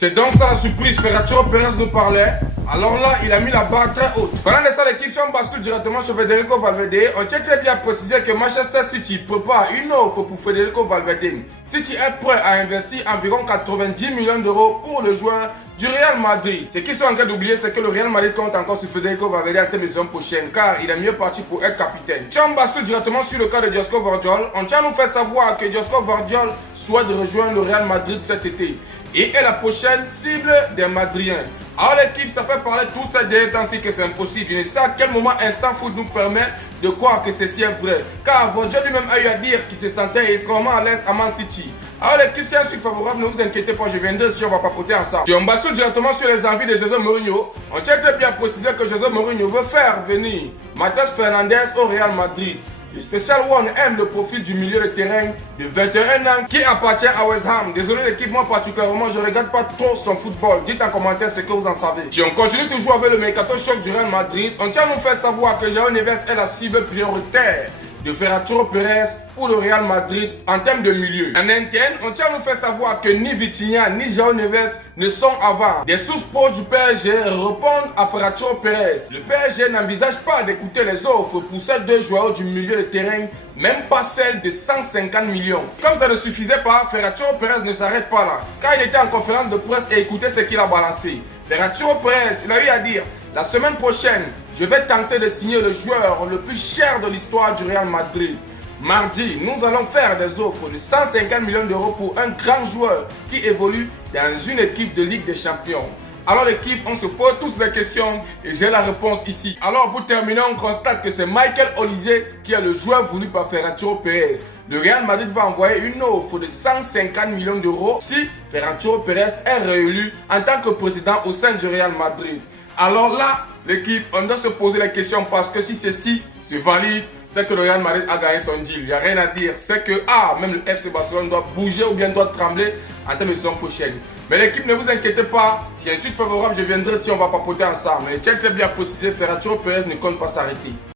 C'est donc ça la surprise, Ferraturo Perez nous parlait. Alors là, il a mis la barre très haute. Pendant ça, l'équipe, si on bascule directement sur Federico Valverde, on tient très bien à préciser que Manchester City prépare une offre pour Federico Valverde. City est prêt à investir environ 90 millions d'euros pour le joueur du Real Madrid. Ce qu'ils sont en train d'oublier, c'est que le Real Madrid compte encore sur Federico Valverde en termes de saison prochaine, car il est mieux parti pour être capitaine. Si on bascule directement sur le cas de Josko Vardiol, on tient à nous faire savoir que Josko Vardiol souhaite rejoindre le Real Madrid cet été et est la prochaine cible des Madriens. Alors l'équipe, ça fait parler tous ces derniers temps-ci que c'est impossible. Je ne sais à quel moment Instant Foot nous permet de croire que ceci est vrai. Car Vardiol lui-même a eu à dire qu'il se sentait extrêmement à l'aise à Man City. Alors l'équipe, si un suite favorable, ne vous inquiétez pas, je viendrai si on va papoter ensemble. Si on bascule directement sur les envies de José Mourinho, on tient très bien à préciser que José Mourinho veut faire venir Matheus Fernandes au Real Madrid. Le Special One aime le profil du milieu de terrain de 21 ans qui appartient à West Ham. Désolé l'équipe, moi particulièrement, je ne regarde pas trop son football. Dites en commentaire ce que vous en savez. Si on continue toujours avec le mercato choc du Real Madrid, on tient à nous faire savoir que João Neves est la cible prioritaire de Ferraturo Perez pour le Real Madrid en termes de milieu. En interne, on tient à nous faire savoir que ni Vitinha ni João Neves ne sont avant. Des sources proches du PSG répondent à Ferraturo Perez. Le PSG n'envisage pas d'écouter les offres pour ces deux joueurs du milieu de terrain, même pas celle de 150 millions. Comme ça ne suffisait pas, Ferraturo Perez ne s'arrête pas là. Quand il était en conférence de presse et écoutez ce qu'il a balancé. Ferraturo Perez, il a eu à dire: la semaine prochaine, je vais tenter de signer le joueur le plus cher de l'histoire du Real Madrid. Mardi, nous allons faire des offres de 150 millions d'euros pour un grand joueur qui évolue dans une équipe de Ligue des Champions. Alors l'équipe, on se pose tous des questions et j'ai la réponse ici. Alors pour terminer, on constate que c'est Michael Olise qui est le joueur voulu par Ferraturo Perez. Le Real Madrid va envoyer une offre de 150 millions d'euros si Ferraturo Perez est réélu en tant que président au sein du Real Madrid. Alors là, l'équipe, on doit se poser la question parce que si ceci se valide, c'est que le Real Madrid a gagné son deal. Il n'y a rien à dire. C'est que même le FC Barcelone doit bouger ou bien doit trembler en termes de saison prochaine. Mais l'équipe, ne vous inquiétez pas. Si y a une suite favorable, je viendrai si on va papoter ensemble. Mais tiens très bien à préciser, Ferraturo Perez ne compte pas s'arrêter.